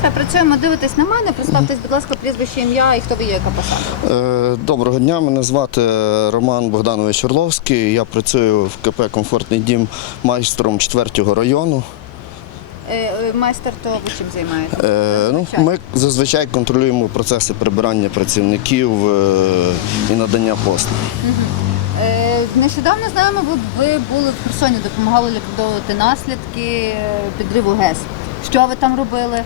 Все, працюємо, дивитесь на мене. Представтесь, будь ласка, прізвище, ім'я і хто ви є, яка посада. Е, Доброго дня, мене звати Роман Богданович Орловський. Я працюю в КП Комфортний дім майстром 4-го району. Е, е, Майстер, то ви чим займаєтесь? Е, Ну, ми зазвичай контролюємо процеси прибирання працівників е, і надання послуг. Е, Нещодавно знаємо, ви, ви були в Херсоні, допомагали ліквідовувати наслідки підриву ГЕС. Що ви там робили?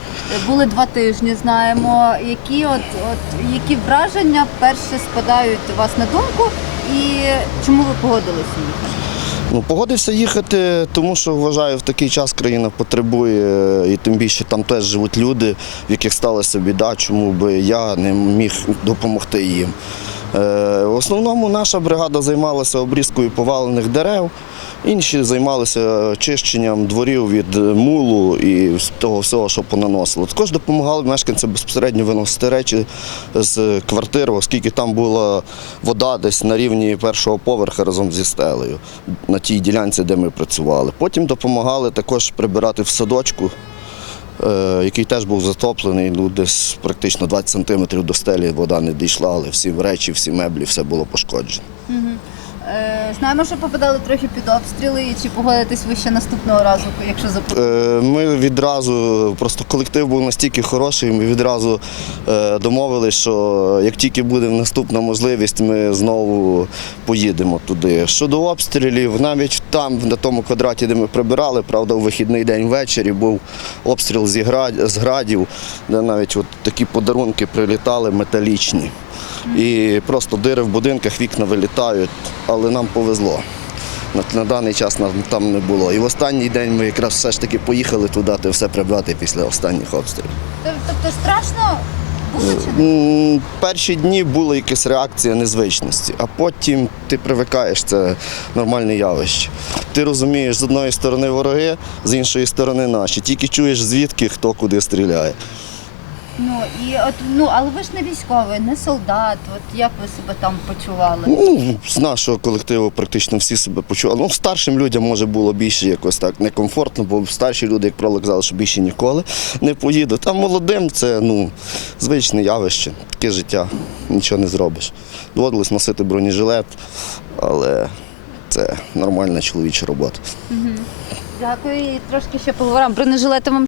Були два тижні, знаємо. Які от, от які враження перше спадають у вас на думку, і чому ви погодилися їхати? Ну, погодився їхати, тому що вважаю, в такий час країна потребує, і тим більше там теж живуть люди, в яких сталася біда, чому би я не міг допомогти їм. Е, В основному наша бригада займалася обрізкою повалених дерев, інші займалися очищенням дворів від мулу і того всього, що понаносило. Також допомагали мешканцям безпосередньо виносити речі з квартир, оскільки там була вода десь на рівні першого поверха разом зі стелею на тій ділянці, де ми працювали. Потім допомагали також прибирати в садочку. е, Який теж був затоплений, ну десь практично 20 сантиметрів до стелі вода не дійшла, але всі речі, всі меблі, все було пошкоджено. Е, Знаємо, що попадали трохи під обстріли, чи погодитесь ви ще наступного разу, якщо запро... Е, Ми відразу, просто колектив був настільки хороший, ми відразу е, домовилися, що як тільки буде наступна можливість, ми знову поїдемо туди. Щодо обстрілів, навіть там, на тому квадраті, де ми прибирали, правда, у вихідний день ввечері був обстріл з градів, де навіть от такі подарунки прилітали металічні. І просто дири в будинках, вікна вилітають, але нам повезло. На, даний час нам там не було. І в останній день ми якраз все ж таки поїхали туди, ти все прибрати після останніх обстрілів. Тобто страшно було чи Перші дні була якась реакція незвичності, а потім ти привикаєш, це нормальне явище. Ти розумієш, з одної сторони вороги, з іншої сторони наші. Тільки чуєш звідки хто куди стріляє. Ну і от ну але ви ж не військовий, не солдат. От як ви себе там почували? Ну, з нашого колективу практично всі себе почували. Ну, старшим людям може було більше якось так некомфортно, бо старші люди, як правило, казали, що більше ніколи не поїдуть. А молодим це ну, звичне явище, таке життя, нічого не зробиш. Доводилось носити бронежилет, але це нормальна чоловіча робота. Дякую. І трошки ще поговоримо. Бронежилети вам